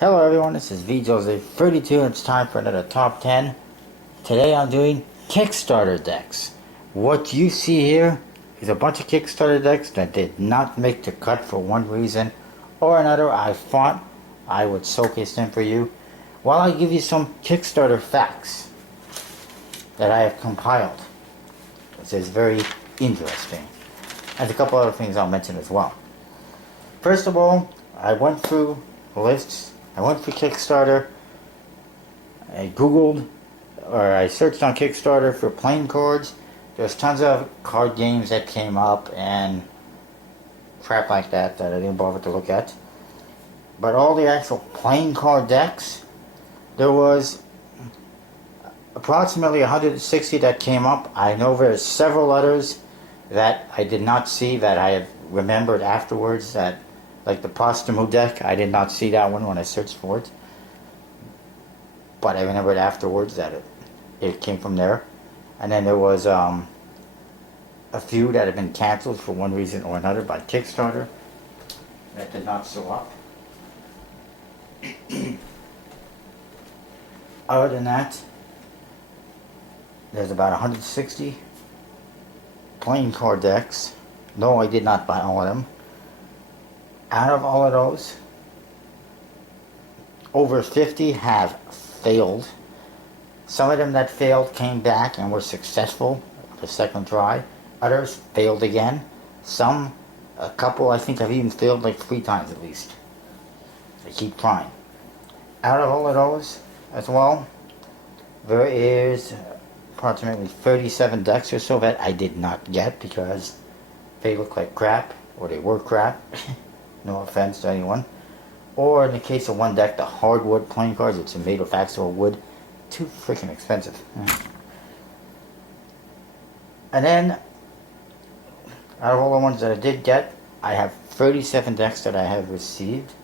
Hello everyone, this is VJose32 and it's time for another top 10. Today I'm doing Kickstarter decks. What you see here is a bunch of Kickstarter decks that did not make the cut for one reason or another. I thought I would showcase them for you while I give you some Kickstarter facts that I have compiled. This is very interesting. And a couple other things I'll mention as well. First of all, I went through lists. I went for Kickstarter. I googled or I searched on Kickstarter for playing cards. There's tons of card games that came up and crap like that I didn't bother to look at. But all the actual playing card decks, there was approximately 160 that came up. I know there's several others that I did not see that I have remembered afterwards, that like the Postumo deck, I did not see that one when I searched for it, but I remembered afterwards that it came from there. And then there was a few that have been cancelled for one reason or another by Kickstarter that did not show up. Other than that, there's about 160 playing card decks. No, I did not buy all of them. Out of all of those, over 50 have failed. Some of them that failed came back and were successful the second try. Others failed again. Some, a couple I think have even failed like 3 times at least. They keep trying. Out of all of those as well, there is approximately 37 decks or so that I did not get because they look like crap or they were crap. No offense to anyone. Or in the case of one deck, the hardwood playing cards, it's made of actual wood. Too freaking expensive. And then, out of all the ones that I did get, I have 37 decks that I have received,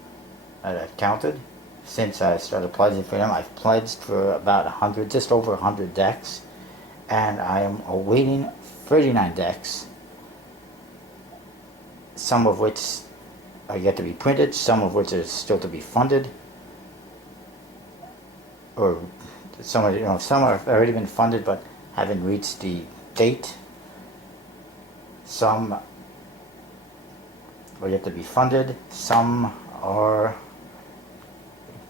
that I've counted. Since I started pledging for them, I've pledged for about 100, just over 100 decks. And I am awaiting 39 decks. Some of which are yet to be printed, some of which are still to be funded, or some are, some have already been funded but haven't reached the date. Some are yet to be funded, some are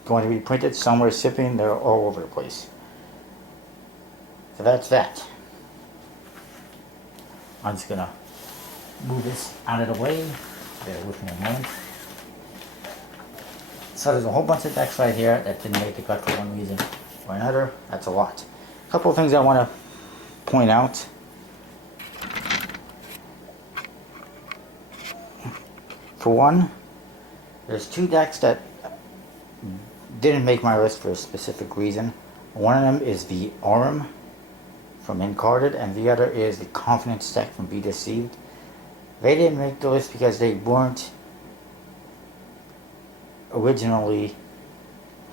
going to be printed, some are shipping, they're all over the place. So that's that. I'm just gonna move this out of the way. Bear with me a moment. So there's a whole bunch of decks right here that didn't make the cut for one reason or another. That's a lot. A couple of things I want to point out. For one, there's 2 decks that didn't make my list for a specific reason. One of them is the Aurum from Incarded, and the other is the Confidence deck from Be Deceived. They didn't make the list because they weren't originally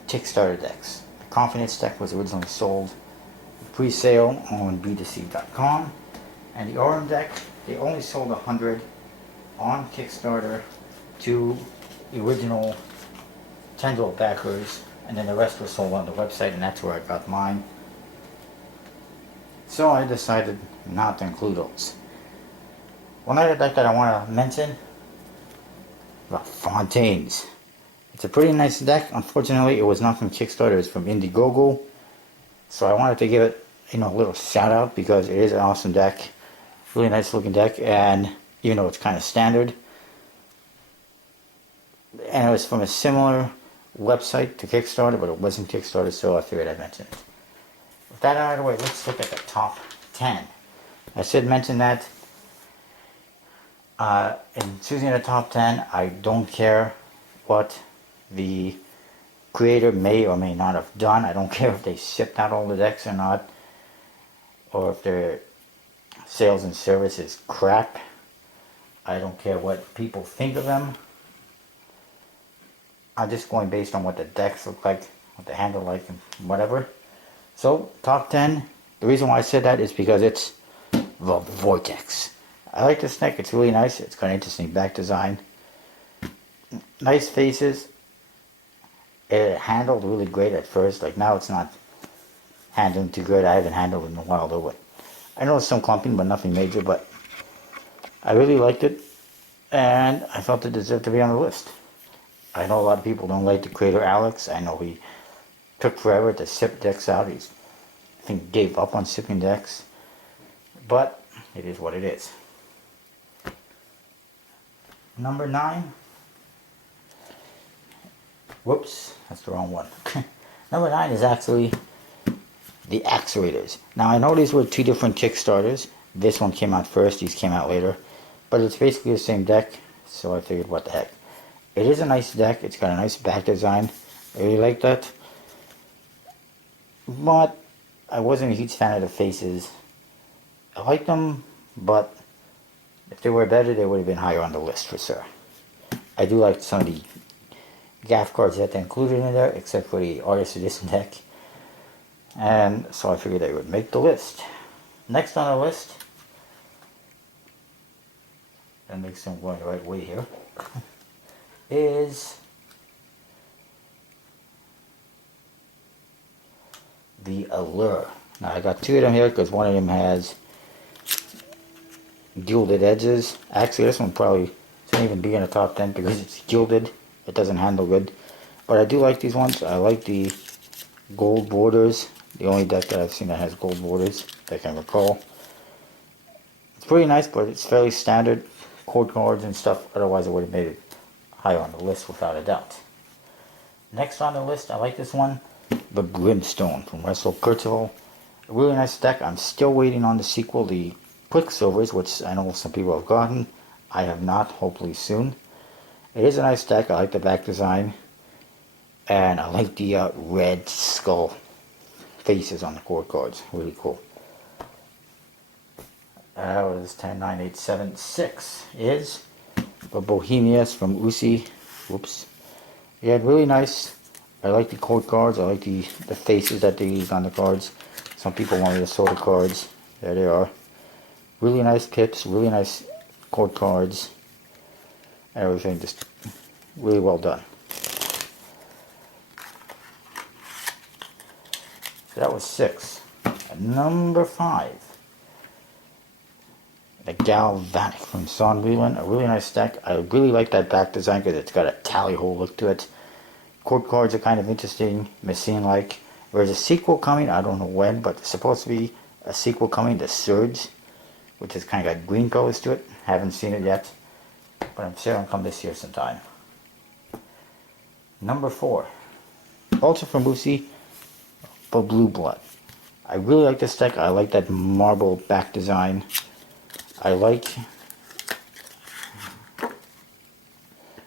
Kickstarter decks. The Confidence deck was originally sold pre-sale on BeDeceived.com, and the Aurum deck, they only sold 100 on Kickstarter to the original Tendril backers, and then the rest were sold on the website, and that's where I got mine. So I decided not to include those. One other deck that I want to mention, about Fontaine's. It's a pretty nice deck. Unfortunately, it was not from Kickstarter, it's from Indiegogo. So I wanted to give it, a little shout out because it is an awesome deck. Really nice looking deck, and even though it's kind of standard. And it was from a similar website to Kickstarter, but it wasn't Kickstarter, so I figured I'd mention it. With that out of the way, let's look at the top 10. I should mention that in choosing the top 10, I don't care what the creator may or may not have done. I don't care if they shipped out all the decks or not, or if their sales and service is crap. I don't care what people think of them. I'm just going based on what the decks look like, what they handle like, and whatever. So, top 10, the reason why I said that is because it's the Vortex. I like this deck, it's really nice, it's got an interesting back design. Nice faces. It handled really great at first. Like now it's not handling too good. I haven't handled it in a while though, but I know some clumping, but nothing major. But I really liked it, and I felt it deserved to be on the list. I know a lot of people don't like the creator Alex. I know he took forever to ship decks out. He's, I think, gave up on shipping decks, but it is what it is. Number 9. Whoops, that's the wrong one. Number 9 is actually the Actuators. Now I know these were 2 different Kickstarters. This one came out first, these came out later. But it's basically the same deck, so I figured what the heck. It is a nice deck, it's got a nice back design. I really like that. But I wasn't a huge fan of the faces. I like them, but if they were better, they would have been higher on the list for sure. I do like some of the gaff cards that they included in there, except for the Artist Edition deck. And so I figured they would make the list. Next on the list, that makes them going the right way here, is the Allure. Now I got 2 of them here because one of them has gilded edges. Actually, this one probably shouldn't even be in the top 10 because it's gilded. It doesn't handle good. But I do like these ones. I like the gold borders. The only deck that I've seen that has gold borders that I can recall. It's pretty nice, but it's fairly standard. Code cards and stuff. Otherwise, I would have made it higher on the list without a doubt. Next on the list, I like this one. The Blindstone from Russell Percival. A really nice deck. I'm still waiting on the sequel, the Quicksilvers, which I know some people have gotten. I have not, hopefully soon. It is a nice deck. I like the back design. And I like the red skull faces on the core cards. Really cool. That was 10, 9, 8, 7, 6 is the Bohemian from Uzi. Whoops. Yeah, really nice. I like the code cards. I like the faces that they use on the cards. Some people wanted the soda cards. There they are. Really nice pips. Really nice code cards. Everything just really well done. So that was 6. Number 5. The Galvanic from Son Whelan. A really nice deck. I really like that back design because it's got a tally hole look to it. Code cards are kind of interesting, machine-like. There's a sequel coming, I don't know when, but there's supposed to be a sequel coming, The Surge, which has kind of got green colors to it. Haven't seen it yet, but I'm sure it'll come this year sometime. Number 4. Also from Lucy, but Blue Blood. I really like this deck. I like that marble back design. I like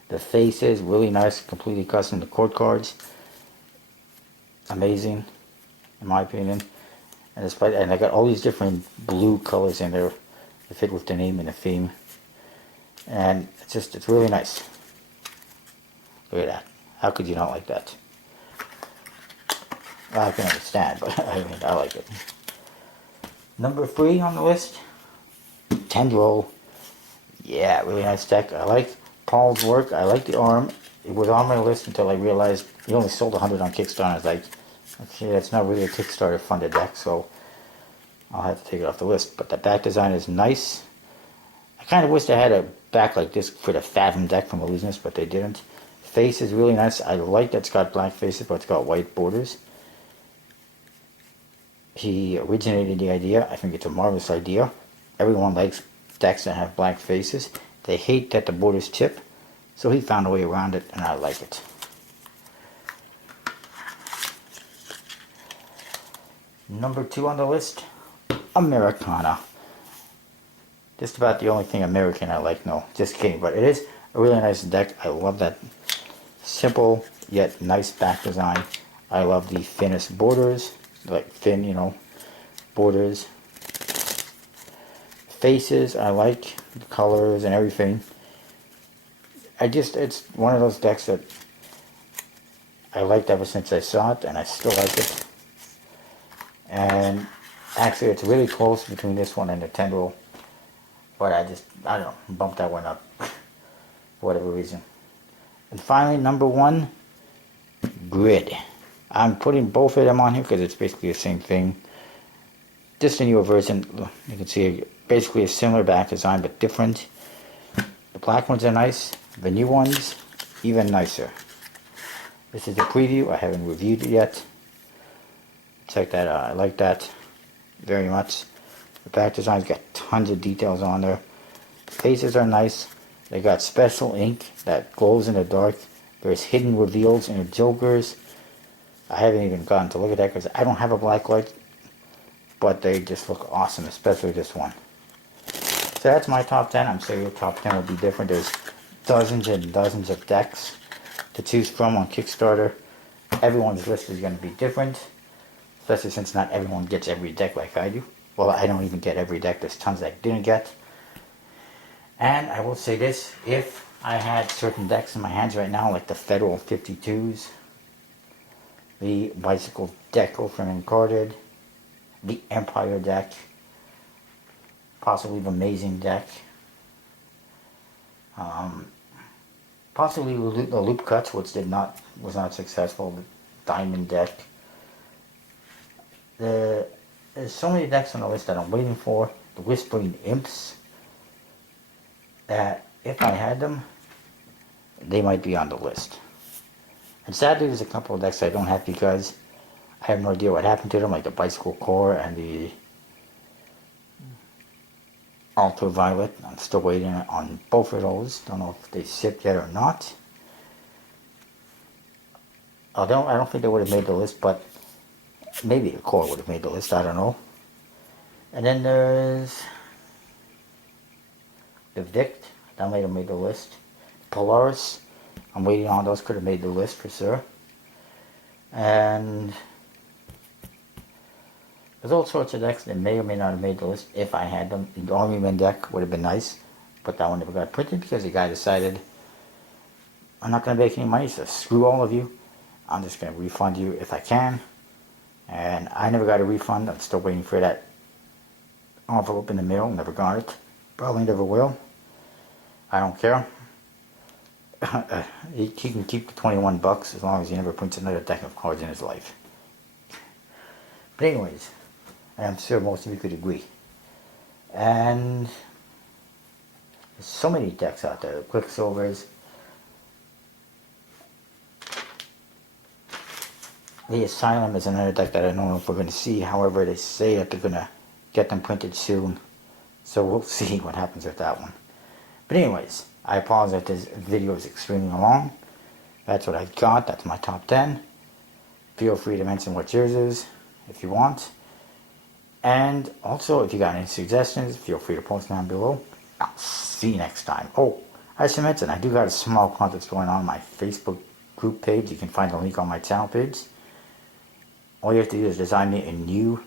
the faces, really nice, completely custom. The court cards, amazing, in my opinion. And I got all these different blue colors in there to fit with the name and the theme. And it's really nice. Look at that. How could you not like that? Well, I can understand, but I mean, I like it. Number 3 on the list, Tendril. Yeah, really nice deck. I like Paul's work. I like the arm. It was on my list until I realized he only sold 100 on Kickstarter. I was like, okay, that's not really a Kickstarter funded deck, so I'll have to take it off the list. But the back design is nice. I kind of wish they had a back like this for the Fathom deck from Illusionist, but they didn't. Face is really nice. I like that it's got black faces, but it's got white borders. He originated the idea. I think it's a marvelous idea. Everyone likes decks that have black faces. They hate that the borders chip, so he found a way around it, and I like it. Number 2 on the list, Americana. Just about the only thing American I like. No, just kidding, but it is a really nice deck. I love that simple yet nice back design. I love the thinnest borders, like thin, you know, borders. Faces, I like the colors and everything. It's one of those decks that I liked ever since I saw it, and I still like it. And actually, it's really close between this one and the Tendril, but I don't know, bumped that one up for whatever reason. And finally, number 1, Grid. I'm putting both of them on here because it's basically the same thing. Just a newer version. You can see basically a similar back design but different. The black ones are nice. The new ones, even nicer. This is a preview. I haven't reviewed it yet. Check that out. I like that very much. The back design's got tons of details on there. Faces are nice. They got special ink that glows in the dark. There's hidden reveals in the jokers. I haven't even gotten to look at that because I don't have a black light. But they just look awesome, especially this one. So that's my top 10. I'm sure your top 10 will be different. There's dozens and dozens of decks to choose from on Kickstarter. Everyone's list is going to be different. Especially since not everyone gets every deck like I do. Well, I don't even get every deck. There's tons I didn't get. And I will say this. If I had certain decks in my hands right now, like the Federal 52s, the Bicycle Deco from Encarded, the Empire deck, possibly the Amazing deck, possibly the Loop Cuts, which was not successful, the Diamond deck. There's so many decks on the list that I'm waiting for. The Whispering Imps, that if I had them, they might be on the list. And sadly, there's a couple of decks I don't have because I have no idea what happened to them, like the Bicycle Core and the Ultraviolet. I'm still waiting on both of those. Don't know if they shipped yet or not. I don't think they would have made the list, but maybe the Core would have made the list. I don't know. And then there's the Vict. That might have made the list. Polaris. I'm waiting on those. Could have made the list for sure. And there's all sorts of decks that may or may not have made the list if I had them. The Armyman deck would have been nice, but that one never got printed because the guy decided, I'm not going to make any money, so screw all of you. I'm just going to refund you if I can. And I never got a refund. I'm still waiting for that envelope in the mail. Never got it. Probably never will. I don't care. He can keep the 21 bucks as long as he never prints another deck of cards in his life. But anyways, I'm sure most of you could agree. And there's so many decks out there. The Quicksilvers. The Asylum is another deck that I don't know if we're going to see. However, they say that they're going to get them printed soon. So we'll see what happens with that one. But anyways, I apologize if this video is extremely long. That's what I got. That's my top 10. Feel free to mention what yours is if you want. And also, if you got any suggestions, feel free to post down below. I'll see you next time. Oh, I should mention, I do got a small contest going on my Facebook group page. You can find the link on my channel page. All you have to do is design me a new...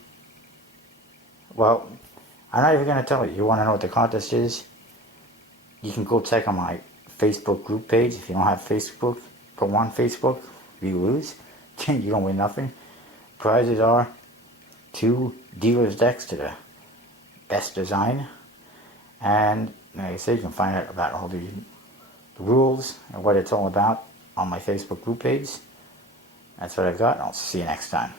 Well, I'm not even going to tell you. You want to know what the contest is? You can go check on my Facebook group page. If you don't have Facebook, go on Facebook. If you lose, you don't win nothing. Prizes are 2 dealer's decks to the best design. And like I said, you can find out about all the rules and what it's all about on my Facebook group page. That's what I've got. I'll see you next time.